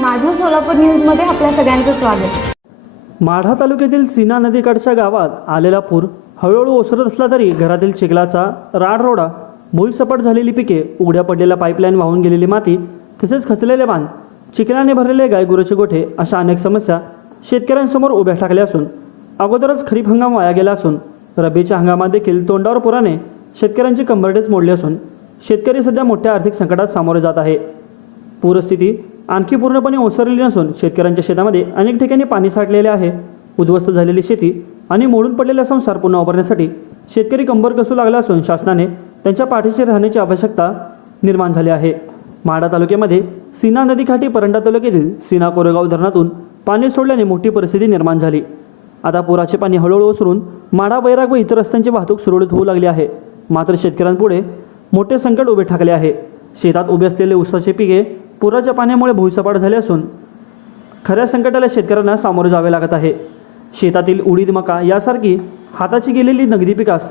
माझं सोलापूर न्यूजमध्ये आपल्या सगळ्यांचं स्वागत. माढा तालुक्यातील सीना नदीकडच्या गावात आलेला पूर हळूहळू ओसरत असला तरी घरातील चिखलाचा राडरोडा भुईसपाट झालेली पिके उघड्या पडलेल्या पाईपलाईन वाहून गेलेली माती तसेच खचलेले बांध चिखलाने भरलेले गायगुराचे गोठे अशा अनेक समस्या शेतकऱ्यांसमोर उभ्या ठाकल्या असून अगोदरच खरीप हंगाम वाया गेला असून रब्बीच्या हंगामात देखील तोंडावर पुराने शेतकऱ्यांची कंबरडेच मोडली असून शेतकरी सध्या मोठ्या आर्थिक संकटात सामोरे जात आहे. पूरस्थिती आणखी पूर्णपणे ओसरलेली नसून शेतकऱ्यांच्या शेतामध्ये अनेक ठिकाणी पाणी साठलेले आहे. उद्ध्वस्त झालेली शेती आणि मोडून पडलेला संसार पुन्हा उभारण्यासाठी शेतकरी कंबर कसू लागला असून शासनाने त्यांच्या पाठीशी राहण्याची आवश्यकता निर्माण झाली आहे. माढा तालुक्यामध्ये सीना नदीकाठी परंडा तालुक्यातील सीना कोरेगाव धरणातून पाणी सोडल्याने मोठी परिस्थिती निर्माण झाली. आता पुराचे पाणी हळूहळू ओसरून माढा बैराग व इतर रस्त्यांची वाहतूक सुरळीत होऊ लागली आहे. मात्र शेतकऱ्यांपुढे मोठे संकट उभे ठाकले आहे. शेतात उभे असलेले ऊसाचे पिके पुराच्या पाण्यामुळे भुईसपाट झाले असून खऱ्या संकटाला शेतकऱ्यांना सामोरे जावे लागत आहे. शेतातील उडीद मका यासारखी हाताची गेलेली नगदी पिकास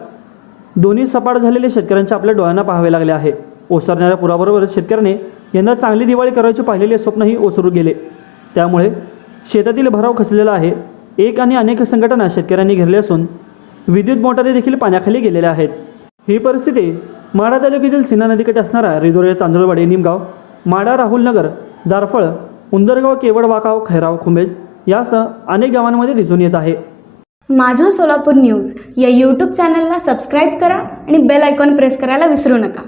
दोन्ही सपाट झालेले शेतकऱ्यांच्या आपल्या डोळ्यांना पाहावे लागले आहे. ओसरणाऱ्या पुराबरोबरच शेतकऱ्याने यंदा चांगली दिवाळी करायचे पाहिलेले स्वप्नही ओसरू गेले. त्यामुळे शेतातील भराव खचलेला आहे. एक आणि अनेक संघटना शेतकऱ्यांनी घेरले असून विद्युत मोटारी देखील पाण्याखाली गेलेल्या आहेत. ही परिस्थिती माढा तालुक्यातील सीना नदीकडे असणारा रिदोरे तांदूळवाडी निमगाव माडा राहुलनगर दारफळ उंदरगाव केवळ वाकाव खैराव खुंबेज यासह अनेक गावांमध्ये दिसून येत आहे. माझं सोलापूर न्यूज या यूट्यूब चॅनलला सबस्क्राईब करा आणि बेल आयकॉन प्रेस करायला विसरू नका.